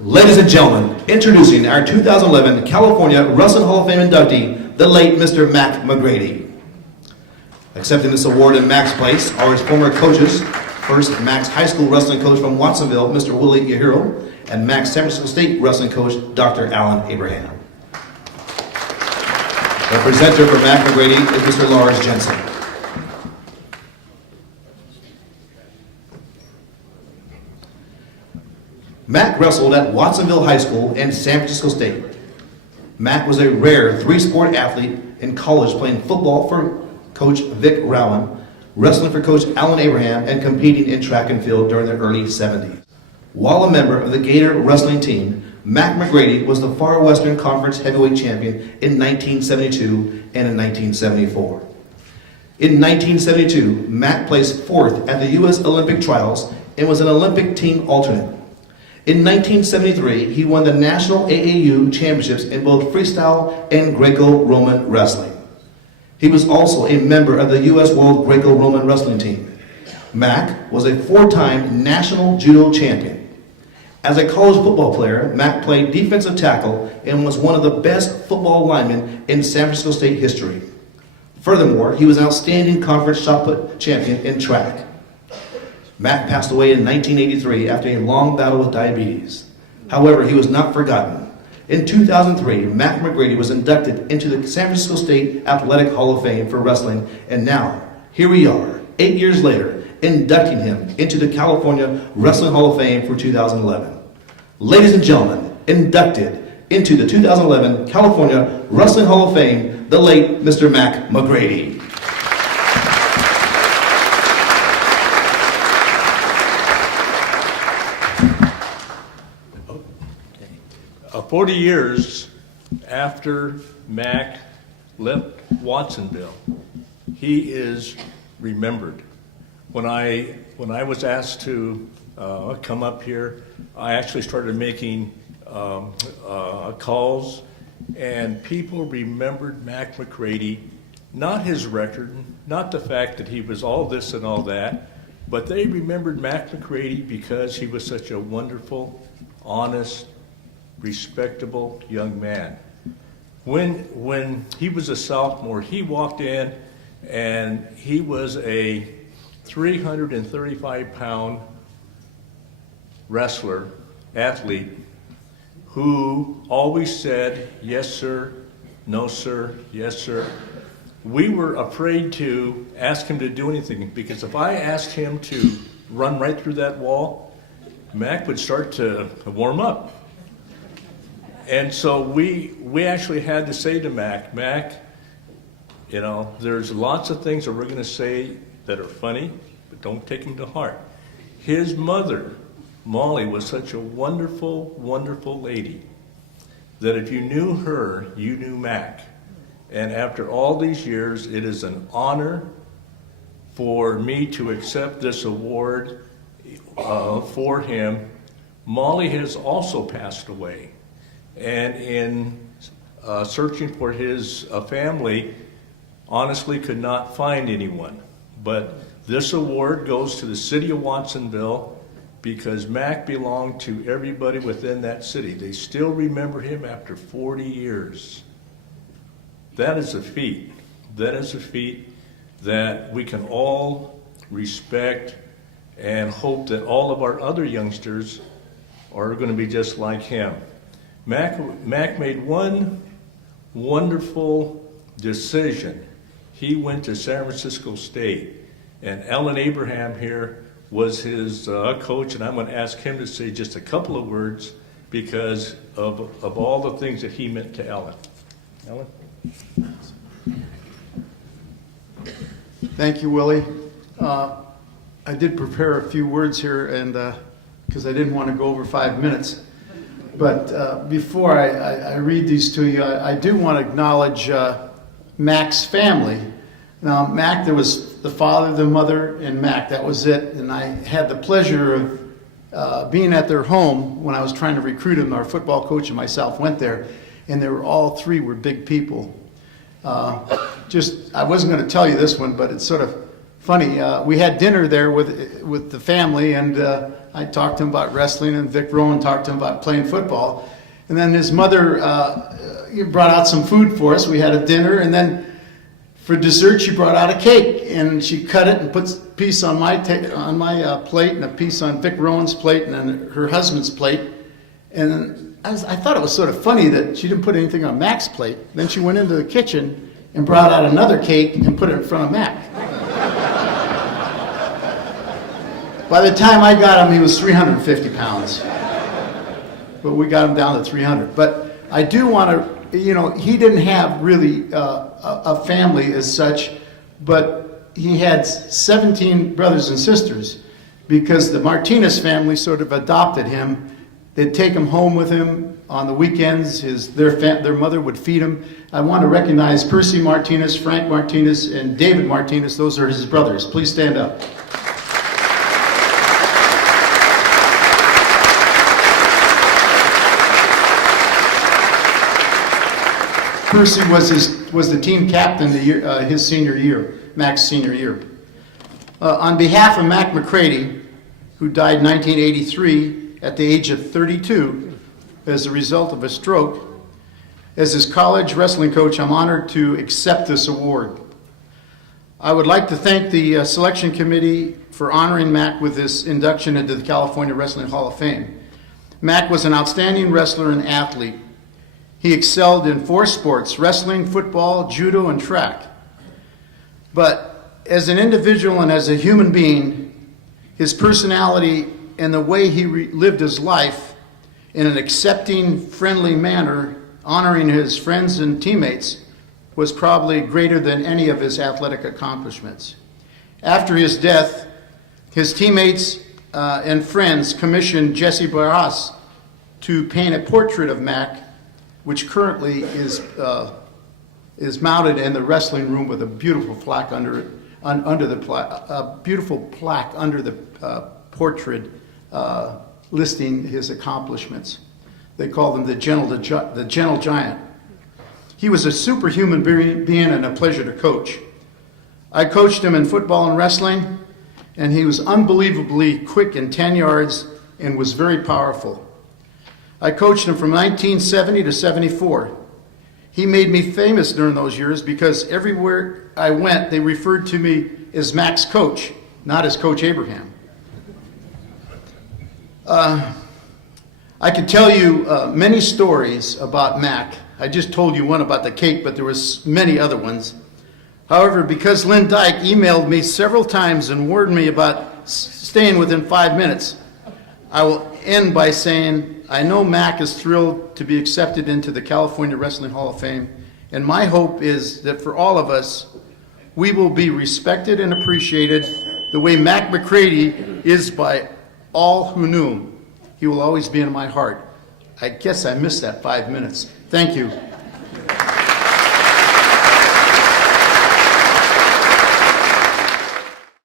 Ladies and gentlemen, introducing our 2011 California Wrestling Hall of Fame inductee, the late Mr. Mack McCready. Accepting this award in Mack's place are his former coaches. First, Mack's high school wrestling coach from Watsonville, Mr. Willie Yahiro, and Mack's San Francisco State wrestling coach, Dr. Alan Abraham. The presenter for Mack McCready is Mr. Lars Jensen. Mack wrestled at Watsonville High School and San Francisco State. Mack was a rare three-sport athlete in college, playing football for Coach Vic Rowan, wrestling for Coach Alan Abraham, and competing in track and field during the early 70s. While a member of the Gator wrestling team, Mack McCready was the Far Western Conference heavyweight champion in 1972 and in 1974. In 1972, Mack placed fourth at the U.S. Olympic trials and was an Olympic team alternate. In 1973, he won the National AAU Championships in both freestyle and Greco-Roman wrestling. He was also a member of the U.S. World Greco-Roman Wrestling Team. Mack was a four-time national judo champion. As a college football player, Mack played defensive tackle and was one of the best football linemen in San Francisco State history. Furthermore, he was an outstanding conference shot put champion in track. Mack passed away in 1983 after a long battle with diabetes. However, he was not forgotten. In 2003, Mack McCready was inducted into the San Francisco State Athletic Hall of Fame for wrestling, and now, here we are, 8 years later, inducting him into the California Wrestling Hall of Fame for 2011. Ladies and gentlemen, inducted into the 2011 California Wrestling Hall of Fame, the late Mr. Mack McCready. 40 years after Mack left Watsonville, he is remembered. When I was asked to come up here, I actually started making calls, and people remembered Mack McCready, not his record, not the fact that he was all this and all that, but they remembered Mack McCready because he was such a wonderful, honest, respectable young man. When he was a sophomore, he walked in and he was a 335-pound wrestler, athlete, who always said, yes sir, no sir, yes sir. We were afraid to ask him to do anything, because if I asked him to run right through that wall, Mack would start to warm up. And so we actually had to say to Mack, you know, there's lots of things that we're going to say that are funny, but don't take them to heart. His mother, Molly, was such a wonderful, wonderful lady that if you knew her, you knew Mack. And after all these years, it is an honor for me to accept this award for him. Molly has also passed away. And in searching for his family, honestly could not find anyone. But this award goes to the city of Watsonville because Mack belonged to everybody within that city. They still remember him after 40 years. That is a feat. That is a feat that we can all respect and hope that all of our other youngsters are going to be just like him. Mack made one wonderful decision. He went to San Francisco State, and Alan Abraham here was his coach, and I'm going to ask him to say just a couple of words because of all the things that he meant to Alan. Alan? Thank you, Willie. I did prepare a few words here, and because I didn't want to go over 5 minutes. But before I read these to you, I do want to acknowledge Mack's family. Now, Mack, there was the father, the mother, and Mack. That was it. And I had the pleasure of being at their home when I was trying to recruit him. Our football coach and myself went there, and they were all three were big people. I wasn't going to tell you this one, but it's sort of funny. We had dinner there with the family, and I talked to him about wrestling, and Vic Rowan talked to him about playing football. And then his mother brought out some food for us. We had a dinner, and then for dessert, she brought out a cake, and she cut it and put a piece on my plate and a piece on Vic Rowan's plate and then her husband's plate. And I thought it was sort of funny that she didn't put anything on Mac's plate. Then she went into the kitchen and brought out another cake and put it in front of Mac. By the time I got him, he was 350 pounds. But we got him down to 300. But I do want to, he didn't have really a family as such, but he had 17 brothers and sisters because the Martinez family sort of adopted him. They'd take him home with him on the weekends. Their mother would feed him. I want to recognize Percy Martinez, Frank Martinez, and David Martinez. Those are his brothers. Please stand up. Percy was the team captain his senior year, Mac's senior year. On behalf of Mack McCready, who died in 1983 at the age of 32 as a result of a stroke, as his college wrestling coach, I'm honored to accept this award. I would like to thank the selection committee for honoring Mack with this induction into the California Wrestling Hall of Fame. Mack was an outstanding wrestler and athlete. He excelled in 4 sports: wrestling, football, judo, and track. But as an individual and as a human being, his personality and the way he lived his life in an accepting, friendly manner, honoring his friends and teammates, was probably greater than any of his athletic accomplishments. After his death, his teammates and friends commissioned Jesse Barras to paint a portrait of Mack, which currently is mounted in the wrestling room with a beautiful plaque under the portrait listing his accomplishments. They call them the gentle giant. He was a superhuman being and a pleasure to coach. I coached him in football and wrestling, and he was unbelievably quick in 10 yards and was very powerful. I coached him from 1970 to 74. He made me famous during those years because everywhere I went, they referred to me as Mac's coach, not as Coach Abraham. I could tell you many stories about Mack. I just told you one about the cake, but there was many other ones. However, because Lynn Dyke emailed me several times and warned me about staying within 5 minutes, I will end by saying I know Mack is thrilled to be accepted into the California Wrestling Hall of Fame, and my hope is that for all of us, we will be respected and appreciated the way Mack McCready is by all who knew him. He will always be in my heart. I guess I missed that 5 minutes. Thank you.